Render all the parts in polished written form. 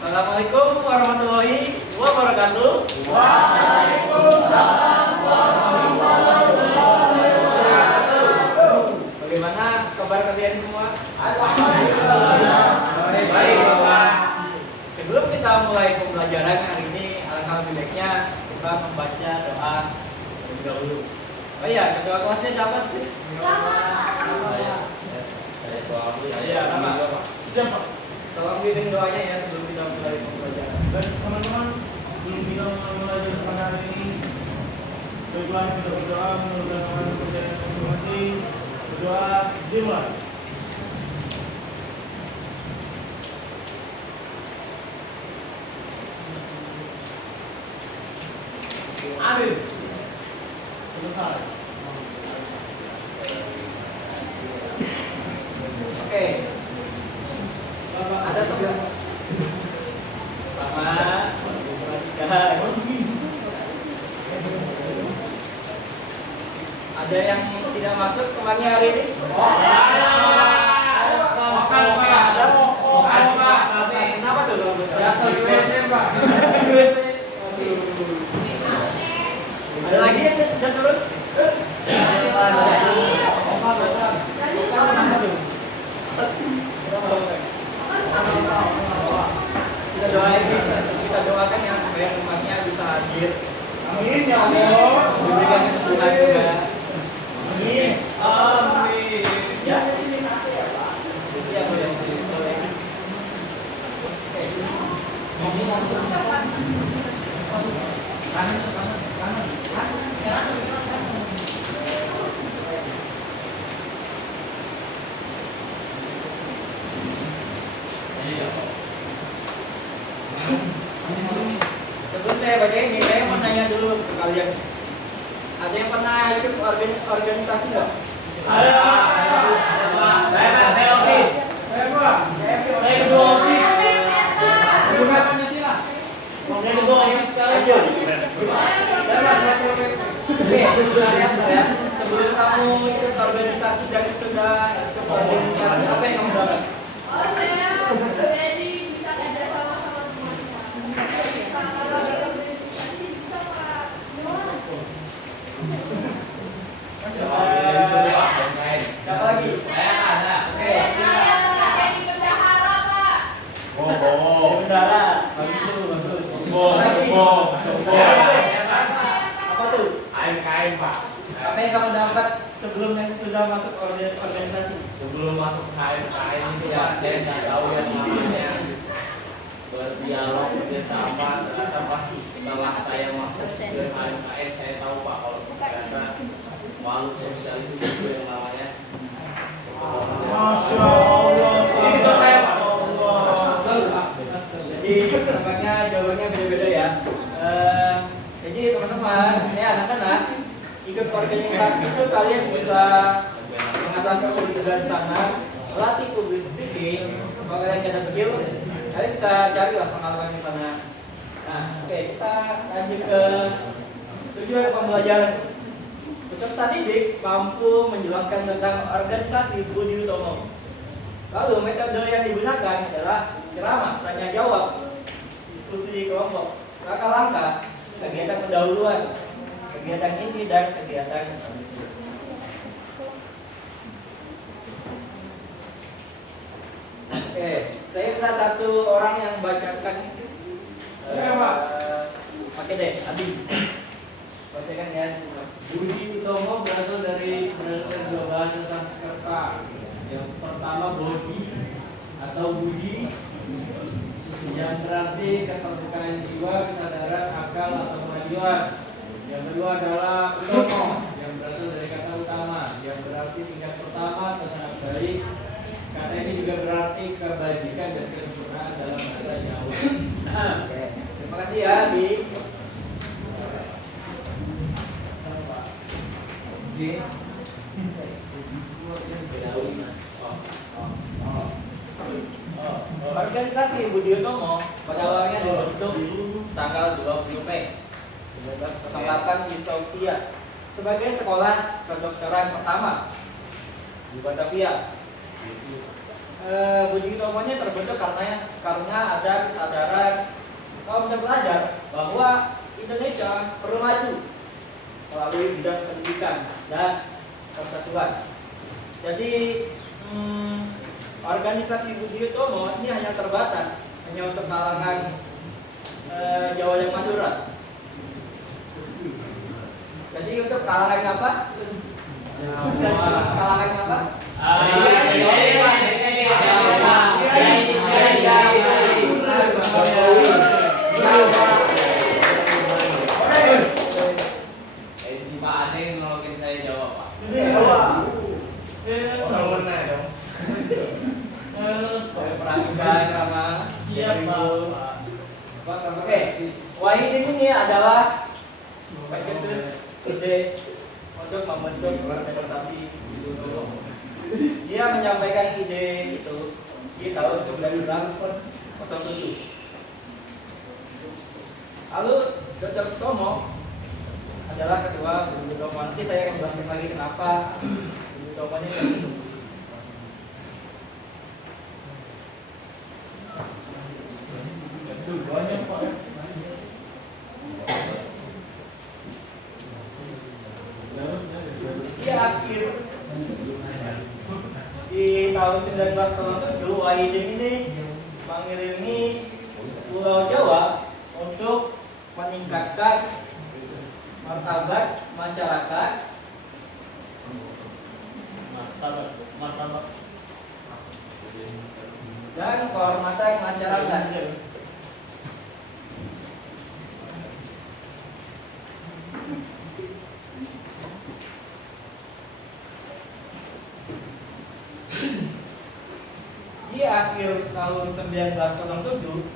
Assalamualaikum warahmatullahi wabarakatuh. Waalaikumsalam warahmatullahi wabarakatuh. Bagaimana kabar kalian semua? Alhamdulillah. Baik, Bapak. Sebelum kita mulai pembelajaran hari ini, alangkah lebih baiknya kita membaca doa terlebih dahulu. Oh iya, ketua kelasnya siapa sih? Saya, nama. Siapa? Tolong bimbing doanya ya sebelum kita mulai pembelajaran. Dan teman-teman, sebelum kita mulai pada hari ini, baiklah kita berdoa menurunkan perjalanan masing-masing. Berdoa dimulai. Amin. Selesai. Oke. Ada teman. Selamat perhatikan. Ada yang tidak masuk temannya hari ini? Kenapa tuh kalau Jatuh di WC, Pak. Ada lagi yang jangan turun? Kita doain, kita doakan yang supaya rumahnya bisa hadir. Amin ya Allah. Diberikan kesembuhan juga. Amin. Amin. Ya. Ya, boleh. Sebelum saya baca ini, saya mau nanya dulu ke kalian. Ada yang pernah ikut organisasi nggak? Ada. Saya OSIS. Saya Pak. Saya kedua OSIS. Bukan Pancasila. Saya kedua OSIS sekarang. Sebelum kamu ikut organisasi dan sudah ikut organisasi, apa yang kamu dapat? Jadi bisa kerja sama teman-teman. Kalau organisasi bisa Pak. Siapa lagi? Saya pernah jadi bendahara Pak. Bendara. Bagus. Apa tuh? AMKM Pak. Apa yang kamu dapat sebelum yang sudah masuk organisasi? Sebelum masuk KMKM itu ya saya nggak tahu yang namanya berdialog kerjasama. Ternyata pasti setelah saya masuk ke KMKM saya tahu Pak kalau ternyata makhluk sosial itu yang namanya. Masya Allah. Itu saya Pak. Jadi tampaknya jawabannya beda-beda ya. Jadi teman-teman, ini anak-anak ikut organisasi itu kalian bisa mengasah skill di sana, melatih public speaking. Kalau kalian ada skill, kalian bisa carilah pengalaman di sana. Nah, oke, kita lanjut ke tujuan pembelajaran. Peserta didik mampu menjelaskan tentang organisasi Budi Utomo. Lalu metode yang digunakan adalah ceramah, tanya jawab, diskusi kelompok, langkah-langkah, kegiatan pendahuluan, kegiatan inti dan kegiatan Oke, saya minta satu orang yang bacakan. Siapa? Oke deh, Abi. Bacakan ya. Budi Utomo berasal dari dua bahasa Sanskerta. Yang pertama Bodhi atau Budi, yang berarti keterbukaan jiwa, kesadaran, akal atau kemajuan. Yang kedua adalah Utomo, yang berasal dari kata utama, yang berarti tingkat pertama atau sangat baik. Kata ini juga berarti kebajikan dan kesempurnaan dalam bahasa Jawa. Oke, terima kasih ya, Abi. Organisasi Budi Utomo pada awalnya dibentuk tanggal 20 Mei 1908 di Sofia sebagai sekolah kedokteran pertama di Batavia. Budi Utomonya terbentuk karena ada kesadaran kaum terpelajar bahwa Indonesia perlu maju melalui bidang pendidikan dan persatuan. Jadi organisasi Budi Utomo ini hanya terbatas hanya untuk kalangan Jawa dan Madura. Jadi untuk kalangan apa? Kalangan apa? Pak Ade yang nolongin saya jawab Pak. Orang mana dong? Saya perhatikan sama Siap Pak. Oke, Wahidin ini adalah pencetus ide untuk membentuk representasi Budi Utomo. Dia menyampaikan ide itu di tahun 1907. Lalu Dr. Sutomo adalah ketua Budi Utomo. Nanti saya akan jelaskan lagi kenapa Budi Utomo ini terbentuk. Banyak Pak. Di akhir di tahun 1907 Wahidin ini mengiringi Pulau Jawa untuk meningkatkan martabat masyarakat Martabak. dan kehormatan masyarakat. Di akhir tahun 1907,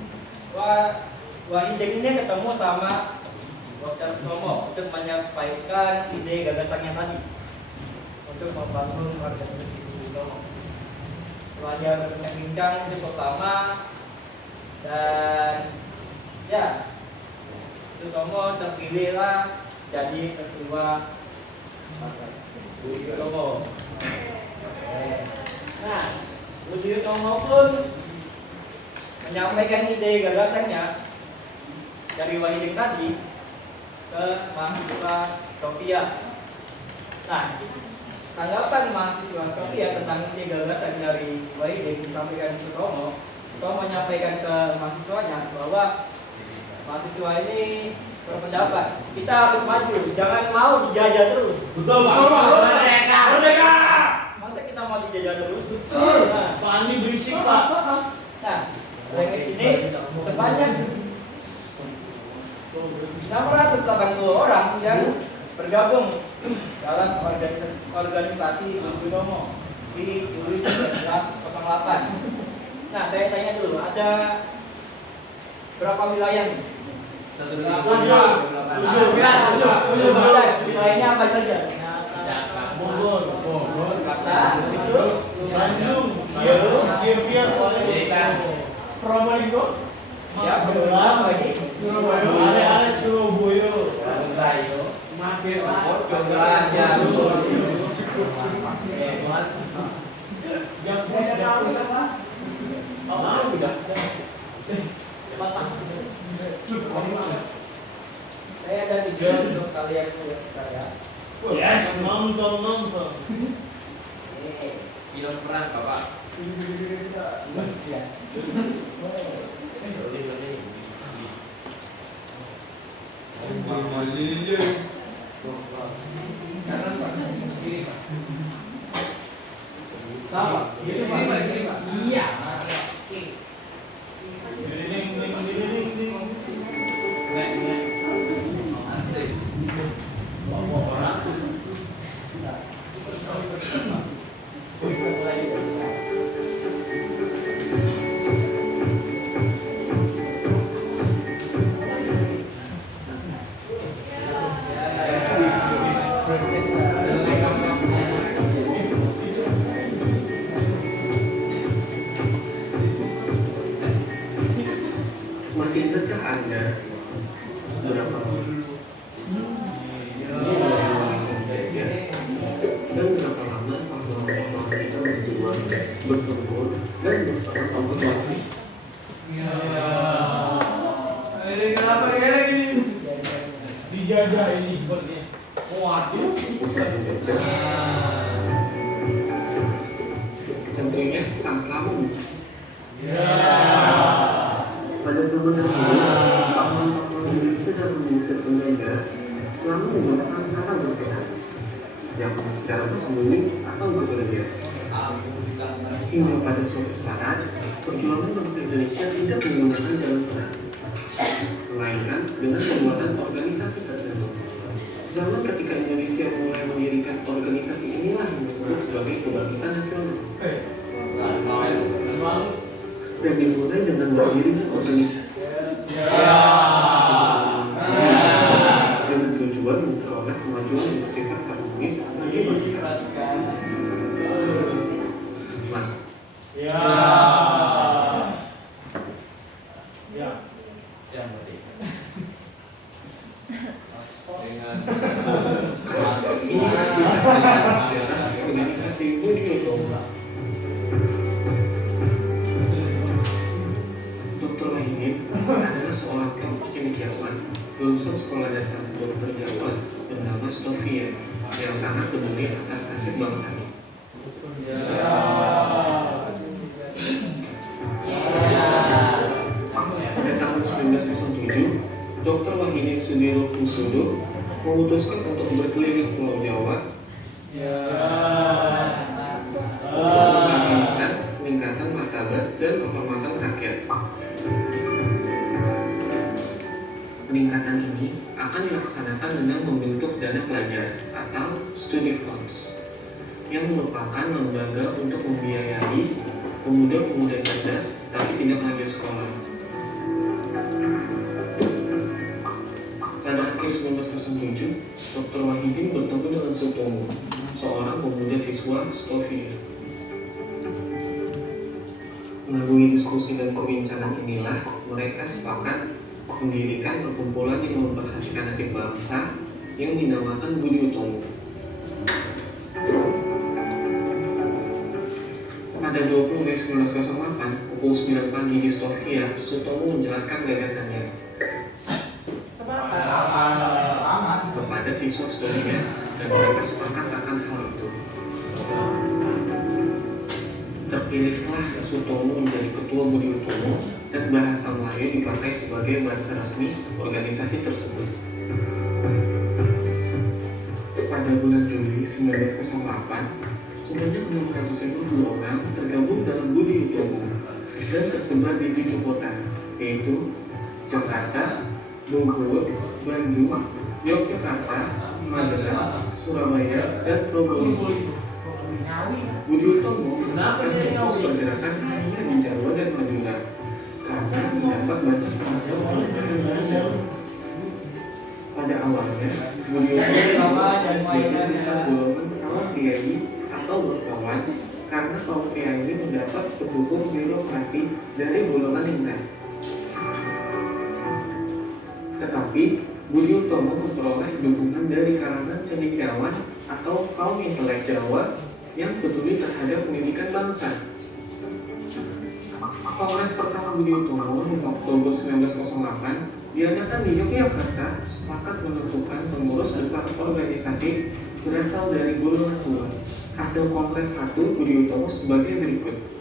Wahidin ini ketemu sama Dr. Sutomo untuk menyampaikan ide gagasannya tadi untuk membangun organisasi Budi Utomo. Setelah dia berbincang cukup lama dan ya Sutomo terpilihlah jadi ketua Budi Utomo. Nah, Budi Utomo pun menyampaikan ide gagasannya dari Wahidin tadi ke mahasiswa Sofia. Nah, tanggapan mahasiswa Sofia tentang ide gagasan dari Wahidin disampaikan Sutomo. Sutomo menyampaikan ke mahasiswanya bahwa mahasiswa ini berpendapat kita harus maju, jangan mau dijajah terus. Betul Pak. Merdeka! Masa kita mau dijajah terus? Nah, Pak Andi berisik Pak. nah, oleh ini sebanyak 680 orang yang bergabung dalam organisasi Budi Utomo di Juli 1908. Nah, saya tanya dulu, ada berapa wilayah nih? Wilayahnya apa saja? Bogor. Jakarta, itu Bandung. Gianyar. Probolinggo. ya, berulang lagi. Surabaya. Ada Surabaya. Jakpus. Saya ada 3 untuk kalian saya. Yes, nonton. Film perang Bapak. Ya. Sama. Gini Pak. Iya. Asik. Masih dekat Anda berapa dan berapa lama pahlawan-pahlawan kita berjuang bertempur Ini kenapa kayak gini? Dijajah ini sepertinya. Waduh. Pusat dijajah. Tentunya sang pramu. Pada zaman dahulu, pahlawan Indonesia dan mengusir penjajah selalu menggunakan cara berbeda, yang secara tersembunyi atau berbeda. Hingga pada suatu saat, perjuangan bangsa Indonesia tidak menggunakan jalan perang, melainkan dengan pembuatan organisasi tertentu. Zaman ketika Indonesia mulai mendirikan organisasi inilah yang disebut sebagai kebangkitan nasional. Dan dimulai dengan berdirinya organisasi dengan tujuan memperoleh kemajuan yang bersifat harmonis bagi bangsa. Mas, Ya. Yang penting. organisasi Budi Utomo. Dr. Wahidin adalah seorang cendekiawan lulusan sekolah dasar dokter Jawa bernama Stovia yang sangat peduli atas nasib bangsanya. Pada tahun 1907, Dr. Wahidin Sudirohusodo memutuskan untuk berkeliling Pulau Jawa untuk menginginkan peningkatan martabat dan kehormatan rakyat. Peningkatan ini akan dilaksanakan dengan membentuk dana pelajar atau study funds yang merupakan lembaga untuk membiayai pemuda-pemuda cerdas tapi tidak lanjut sekolah. Pada akhir 1907, Dr. Wahidin bertemu dengan Sutomo, seorang pemuda siswa Stovia. Melalui diskusi dan perbincangan inilah mereka sepakat mendirikan perkumpulan yang memperhatikan nasib bangsa yang dinamakan Budi Utomo. Pada 20 Mei 1908, pukul 9 pagi di Stovia, Sutomo menjelaskan gagasannya kepada siswa Stovia dan mereka sepakat akan hal itu. Terpilihlah Sutomo menjadi ketua Budi Utomo dan bahasa Melayu dipakai sebagai bahasa resmi organisasi tersebut. Pada bulan Juli 1908, sebanyak 652 orang tergabung dalam Budi Utomo dan tersebar di 7 kota, yaitu Jakarta, Bogor, Bandung, Yogyakarta, Magelang, Surabaya, dan Probolinggo. Budi Utomo menetapkan fokus pergerakan hanya di Jawa dan Madura karena mendapat banyak pengaruh dari Belanda. Pada awalnya, Budi Utomo sebagai golongan kaum priai atau bangsawan karena kaum priai ini mendapat pendukung birokrasi dari golongan yang lain. Tetapi Budi Utomo memperoleh dukungan dari kalangan cendekiawan atau kaum intelek Jawa yang peduli terhadap pendidikan bangsa. Kongres pertama Budi Utomo di Oktober 1908 diadakan di Yogyakarta sepakat menentukan pengurus besar organisasi berasal dari golongan tua. Hasil Kongres 1 Budi Utomo sebagai berikut.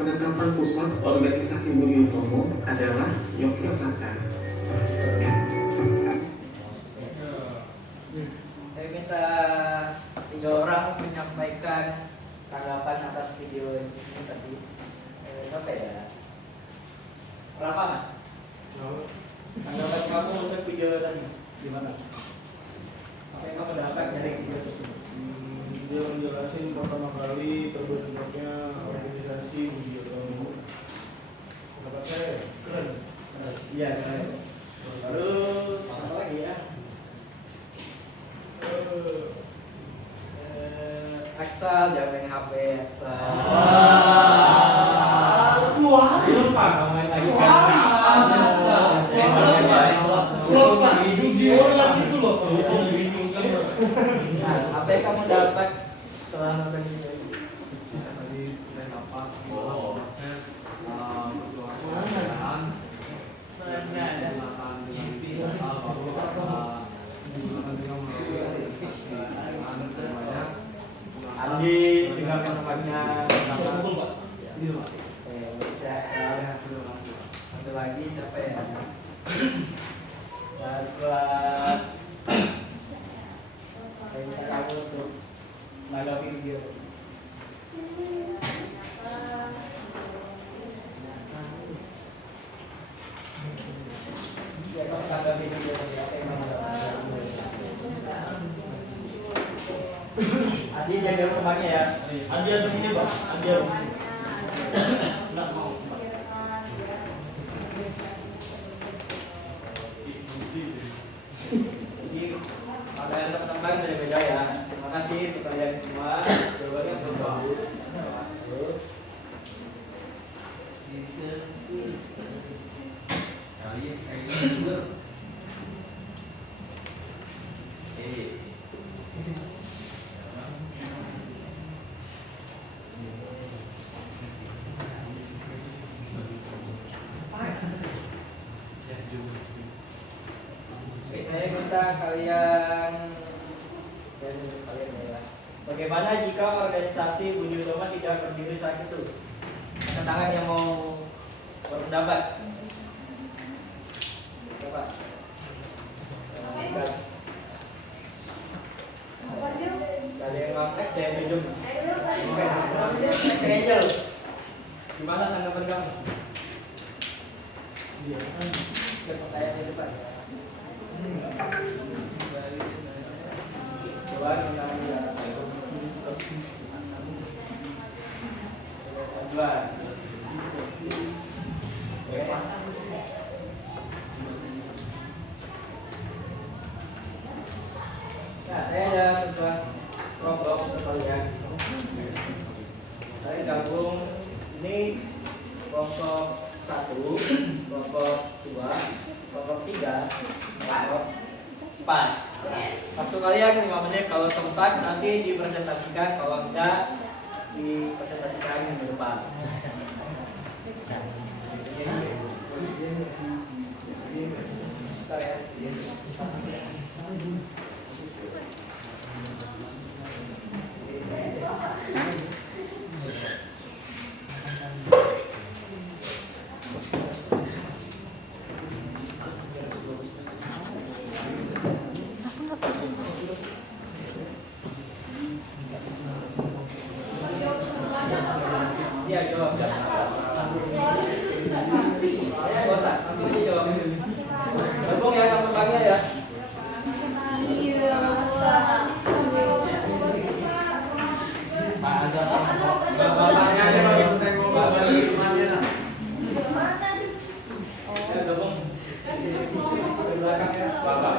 Penetapan pusat organisasi Budi Utomo adalah Yogyakarta. Saya minta 3 orang menyampaikan tanggapan atas video ini tadi. Siapa ya? Rama, tanggapan kamu untuk video tadi gimana? Apa yang kamu dapat dari video tersebut? Dia menjelaskan pertama kali terbentuknya organisasi Budi Utomo. Kata saya keren. Iya, keren. Baru apa lagi ya? Axel, jangan main HP Axel. Wah. Lupa kamu main lagi kan? Lupa. Judi orang itu loh. Nah, apa yang kamu dapat setelah nonton ini? Tadi saya dapat proses perjuangan menggunakan data bahwa menggunakan dengan melalui organisasi dengan banyak Andi juga tempatnya. Betul, Pak. Iya Pak. Bisa. Terima kasih. Satu lagi siapa ya? Nah, buat saya minta kamu untuk menanggapi video. Ya, kamu menanggapi video apa yang kamu dapat? Adi jaga rumahnya ya. Andi ada sini, Pak. Andi ada sini. Enggak mau, Pak. Jadi kalian teman-teman dari beda ya. Terima kasih untuk kalian semua. Jawabannya belum bagus. Kayaknya juga. Oke, saya minta kalian dan kalian ya. Bagaimana jika organisasi Budi Utama tidak berdiri saat itu? Angkat tangan yang mau berpendapat. Coba. Kalian ngomong saya tunjuk. Oke, Angel. Gimana tanggapan kamu? Pertanyaan di depan. Coba kita lihat. Dua. Oke. Nah, saya ada tugas kelompok untuk kalian. Saya gabung ini kelompok 1, kelompok 2, kelompok 3, kelompok 4. Waktu kalian 5 menit, kalau sempat nanti dipresentasikan, kalau tidak dipresentasikan minggu depan. Bentar ya. Iya, jawab. Ya, gak usah, langsung aja jawab. Gabung ya, kamu panggil ya. Pak ada Pak. Bapaknya aja kalau tengok bapak di rumahnya. Ya, gabung. Di belakang ya. Bapak.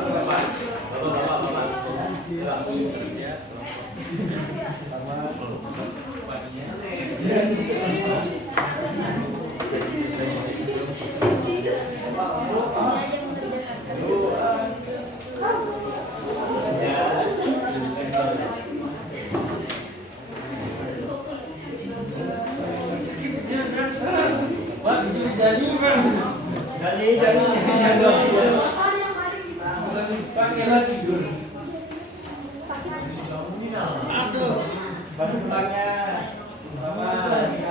Pakai lagi dulu. Baru pulangnya. Apa sih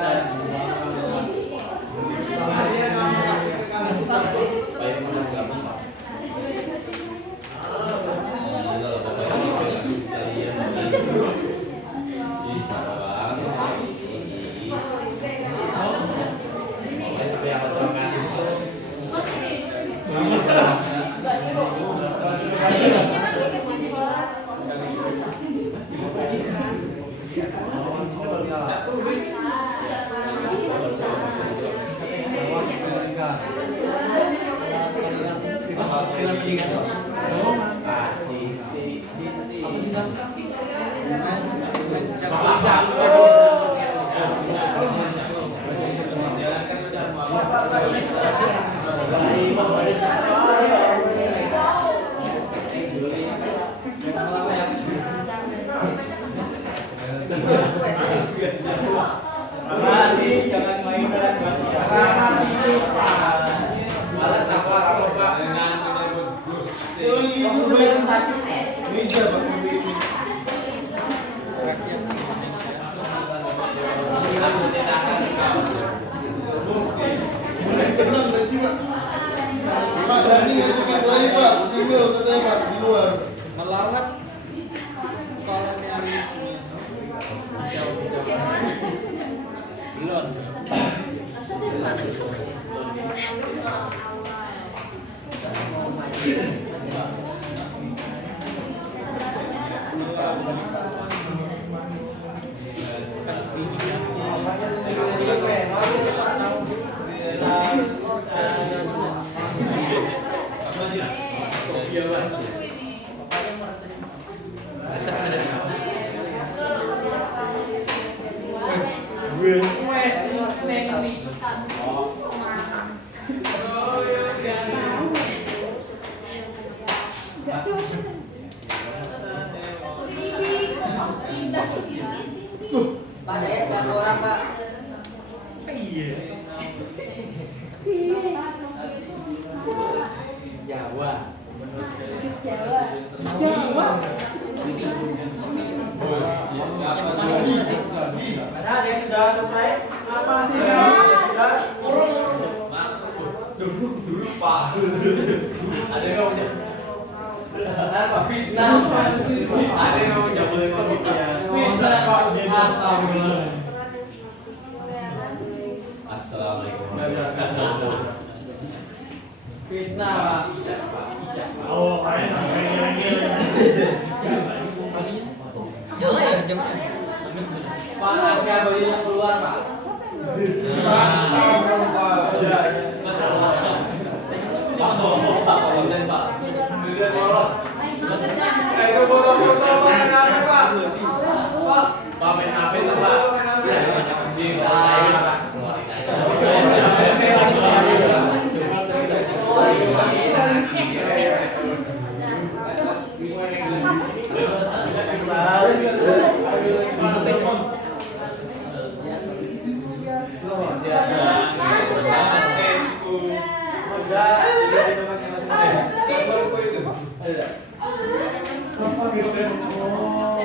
Ramadi, jangan main dengan Batia. Ramadi lupa. Malah takwa Pak dengan menyebut Gusti. Meja Pak. Mulai tenang dari sini Pak. Pak Dani itu kita lagi Pak, single katanya Pak di luar. Melawan kolonialisme. Belum. Pak, ada yang orang Pak. Jawa. Mana ada yang sudah selesai? Apa sih? Dulu Pak. Ada yang mau apa fitnah? Ada yang mau jabul Fitnah Pak. Astagfirullah. Assalamualaikum. Fitnah Pak. Oh, kayak sampai Pak, Asia bayinya keluar Pak.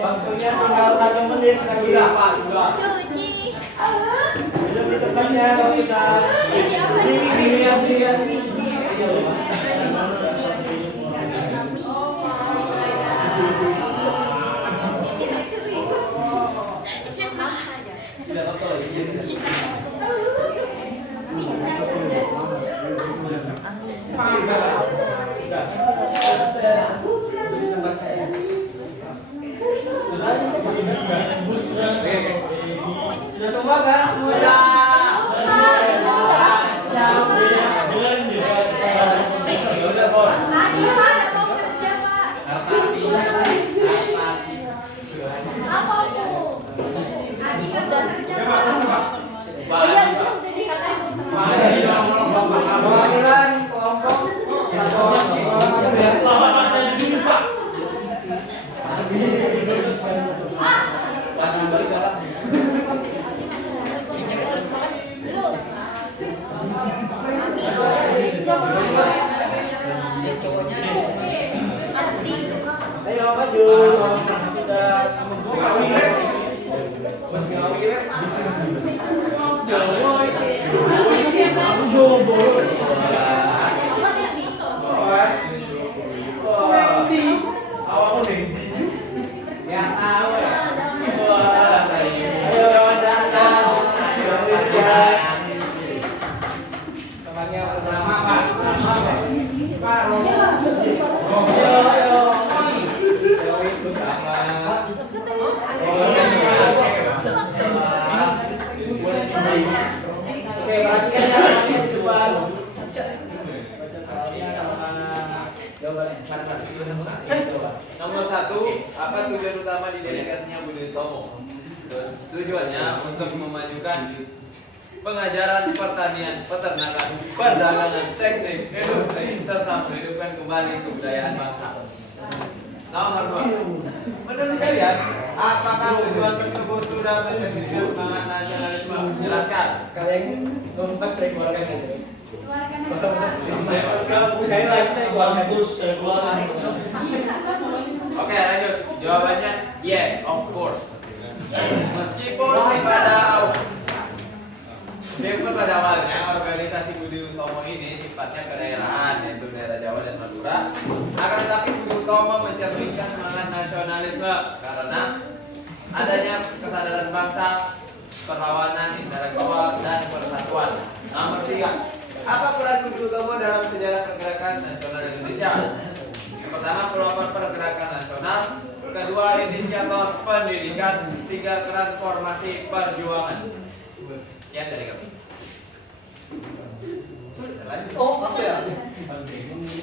Waktunya tinggal 1 menit lagi. Cuci. Belum di tempatnya kalau sudah. Sudah semua kan? Sudah. Perwakilan kelompok ayo maju. Sudah temannya pertama Pak. Oke, perhatikan ya, ini di depan. Baca soalnya sama jawaban. Mana? Nomor 1, apa tujuan utama didirikannya Budi Utomo? Tujuannya untuk memajukan pengajaran pertanian, peternakan, perdagangan, teknik, industri, serta menghidupkan kembali kebudayaan bangsa. Nomor 2, menurut kalian, apakah tujuan tersebut sudah mencerminkan semangat nasionalisme? Jelaskan. Kalau yang nomor 4 saya keluarkan aja. Keluarkan Sekali lagi saya keluarkan. Saya keluar. Oke, lanjut. Jawabannya yes, of course. Meskipun pada awalnya organisasi Budi Utomo ini sifatnya kedaerahan, yaitu daerah Jawa dan Madura, akan tetapi Budi Utomo mencerminkan semangat nasionalisme karena adanya kesadaran bangsa, perlawanan intelektual dan persatuan. Nomor 3, apa peran Budi Utomo dalam sejarah pergerakan nasional Indonesia? Yang pertama, pelopor pergerakan nasional. Kedua, inisiator pendidikan. 3, transformasi perjuangan. Sekian dari kami. Oh, oke ya.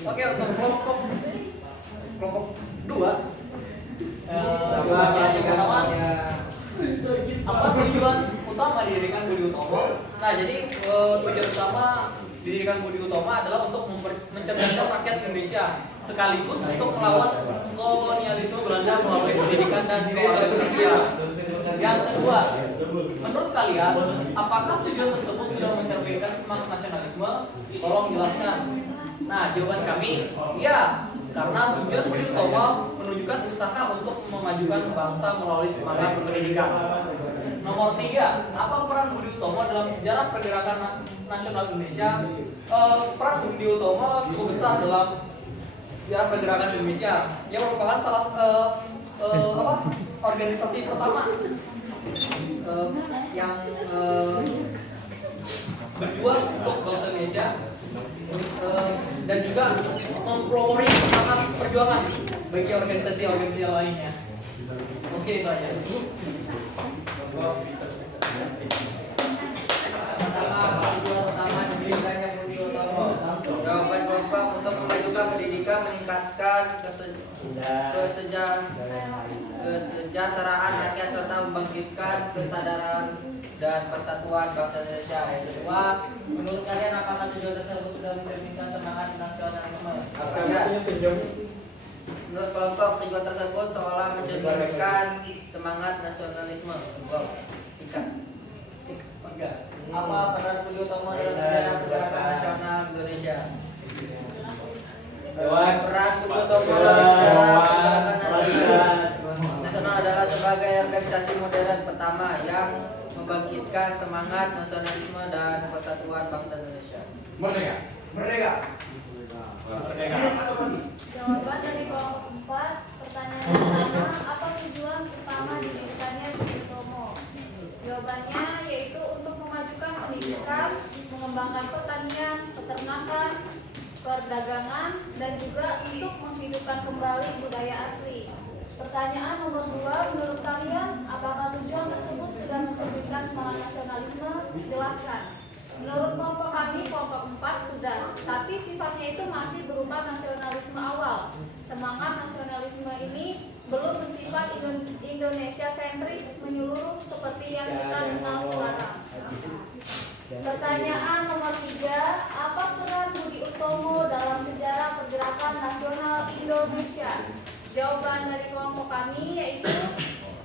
Oke, untuk kelompok 2. Apa tujuan utama didirikan Budi Utomo? Nah, jadi tujuan utama didirikan Budi Utomo adalah untuk mencerdaskan rakyat Indonesia sekaligus untuk melawan kolonialisme Belanda melalui pendidikan dan sekolah sosial. Yang kedua, menurut kalian, apakah tujuan tersebut sudah mencerminkan semangat nasionalisme? Tolong jelaskan. Nah, jawaban kami, iya. Karena tujuan Budi Utomo menunjukkan usaha untuk memajukan bangsa melalui semangat pendidikan. Nomor 3, apa peran Budi Utomo dalam sejarah pergerakan nasional Indonesia? Peran Budi Utomo cukup besar dalam sejarah pergerakan Indonesia. Ia merupakan salah organisasi pertama yang berjuang untuk bangsa Indonesia dan juga mempelopori semangat perjuangan bagi organisasi-organisasi lainnya. Mungkin itu aja. Jawaban kelompok untuk memajukan pendidikan, meningkatkan kesejahteraan rakyat serta membangkitkan kesadaran dan persatuan bangsa Indonesia. Yang kedua, menurut kalian apakah tujuan tersebut sudah mencerminkan semangat nasionalisme? Menurut kelompok, tujuan tersebut seolah mencerminkan semangat nasionalisme. Wow, sikat. Apa peran Budi Utomo dalam sejarah pergerakan nasional Indonesia? Peran Budi Utomo dalam sejarah pergerakan nasional adalah sebagai organisasi modern pertama yang membangkitkan semangat nasionalisme dan persatuan bangsa Indonesia. Merdeka. Merdeka. Jawaban dari kelompok 4, pertanyaan pertama, apa tujuan utama didirikannya Budi Utomo? Jawabannya yaitu untuk memajukan pendidikan, mengembangkan pertanian, peternakan, perdagangan, dan juga untuk menghidupkan kembali budaya asli. Pertanyaan nomor 2, menurut kalian apakah tujuan tersebut sudah mencerminkan semangat nasionalisme? Jelaskan. Menurut kelompok kami, kelompok 4 sudah, tapi sifatnya itu masih berupa nasionalisme awal. Semangat nasionalisme ini belum bersifat Indonesia sentris menyeluruh seperti yang kita kenal sekarang. Pertanyaan nomor 3, apa peran Budi Utomo dalam sejarah pergerakan nasional Indonesia? Jawaban dari kelompok kami yaitu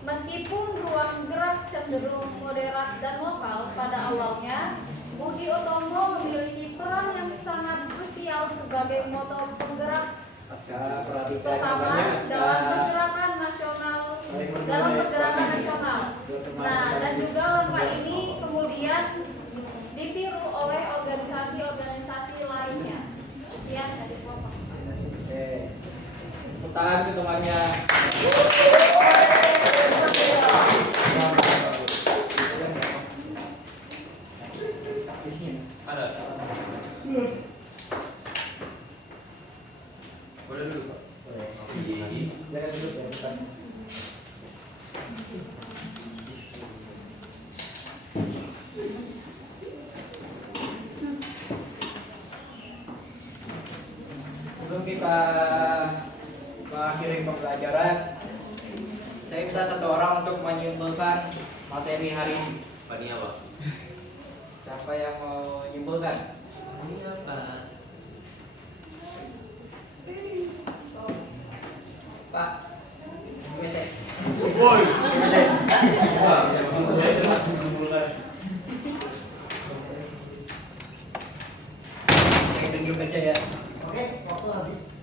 meskipun ruang gerak cenderung moderat dan lokal pada awalnya, Budi Utomo memiliki peran yang sangat krusial sebagai motor penggerak pertama dalam pergerakan nasional. Nah, dan juga langkah ini kemudian ditiru oleh organisasi-organisasi lainnya. Sekian dari kelompok. Tangan ke temannya. Ada. Boleh dulu, Pak. Jangan duduk ya, depan. Sebelum kita mengakhiri pembelajaran. Saya minta satu orang untuk menyimpulkan materi hari ini. Ini apa? Siapa yang mau menyimpulkan? Ini apa? Pak, WC. Woi. Wah, biasa langsung simpulkan. Tunjuk aja ya. Oke, waktu habis.